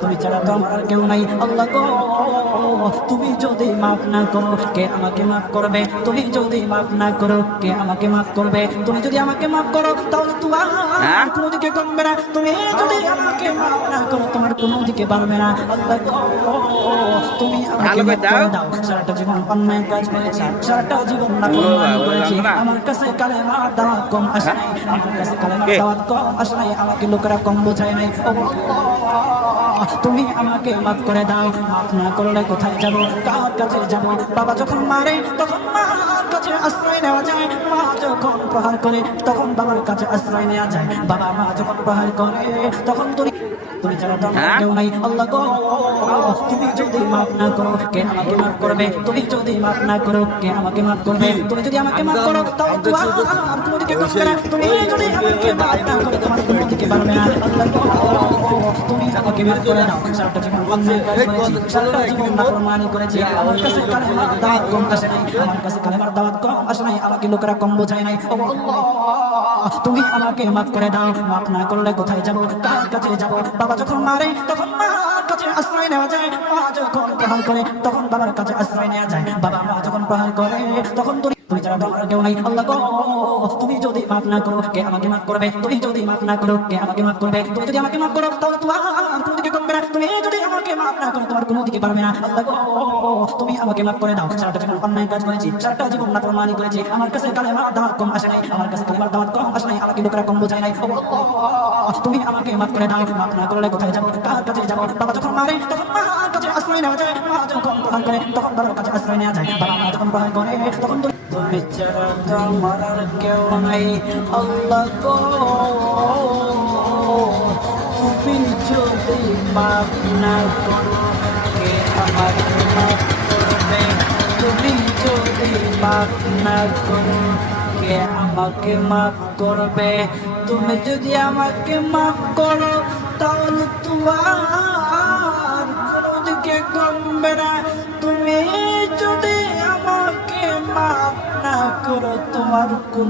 তুমি ছাড়া তো আমার কেউ নাই আল্লাহ গো, তুমি যদি মাফ না করো কে আমাকে মাফ করবে? তুমি যদি মাফ না করো কে আমাকে মাফ করবে? তুমি যদি আমাকে মাফ করো তাহলে তোমার কোনো দিকে কমবে না। তুমি যদি আমাকে মাফ না করো তোমার কোনো দিকে পারবে না। আল্লাহ গো, তুমি আমাকে মাফ করে দাও। সারাটা জীবন অন্যায় কাজ করেছি, সারাটা জীবন নাফরমানি করেছি। আমার কাছে কালেমার দাওয়াত কম আসে নাই, আমার কাছে কালেমার দাওয়াত কম আসে নাই, আমাকে লোকেরা কম বোঝায় নাই। ও তুমি আমাকে মাফ করে দাও। মাফ না করলে কোথায় যাব, কার কাছে যাব? বাবা যখন মারে তখন মার কাছে আশ্রয় নেওয়া যায়, মা যখন প্রহার করে তখন বাবার কাছে আশ্রয় নেওয়া যায়। বাবা মা যখন প্রহার করে তখন তুমি ছাড়া তো আমার কেউ নাই আল্লাহ গো, তুমি যদি মাফ না করো কে আমাকে মাফ করবে? তুমি যদি মাফ না করো কে আমাকে মাফ করবে? তুমি যদি আমাকে মাফ করো তাহলে তোমার কোনো দিকে কমবে না। তুমি যদি আমাকে মাফ না করো তোমার কোনো দিকে পারবে না। আল্লাহ গো, তুমি আমাকে মাফ করে দাও। সারাটা জীবন অন্যায় কাজ করেছি, সারাটা জীবন নাফরমানি করেছি। আমার কাছে কালেমার দাওয়াত কম আসে নাই, আমার কাছে কালেমার দাওয়াত কম আসে নাই, আমাকে লোকেরা কম বোঝায় নাই। ও আল্লাহ, তুমি আমাকে মাফ করে দাও। মাফ না করলে কোথায় যাব, কার কাছে যাব? বাবা যখন মারে তখন মার কাছে আশ্রয় নেওয়া যায়, মা যখন প্রহার করে তখন বাবার কাছে আশ্রয় নেওয়া যায়। বাবা মা যখন প্রহার করে তখন তুমি ছাড়া তো আমার কেউ নাই আল্লাহ গো, তুমি যদি মাফ না করো কে আমাকে মাফ করবে? তুমি যদি মাফ না করো কে আমাকে মাফ করবে? তুমি যদি আমাকে মাফ করো তাহলে তোমার কোনো দিকে কমবে না। তুমি যদি আমাকে মাফ না করো তোমার কোনো দিকে পারবে না। আল্লাহ গো, তুমি আমাকে মাফ করে দাও। সারাটা জীবন অন্যায় কাজ করেছি, সারাটা জীবন নাফরমানি করেছি। আমার কাছে কালেমার দাওয়াত কম আসে নাই, আমার কাছে কালেমার দাওয়াত কম আসে নাই, আমাকে লোকেরা কম বোঝায় নাই। ও আল্লাহ, তুমি আমাকে মাফ করে দাও। মাফ না করলে কোথায় যাব, কার কাছে যাব? বাবা যখন মারে তখন মার কাছে আশ্রয় নেওয়া যায়, মা যখন প্রহার করে তখন বাবার কাছে আশ্রয় নেওয়া যায়। বাবা মা যখন প্রহার করে তখন তুমি ছাড়া তো আমার কেউ নাই আল্লাহ গো, তুমি যদি মাফ না করো কে আমাকে মাফ করবে? তুমি যদি মাফ না করো কে আমাকে মাফ করবে? তুমি যদি আমাকে মাফ করো তাহলে তোমার কোনো দিকে কমবে না। তুমি যদি আমাকে মাফ না করো তোমার কোন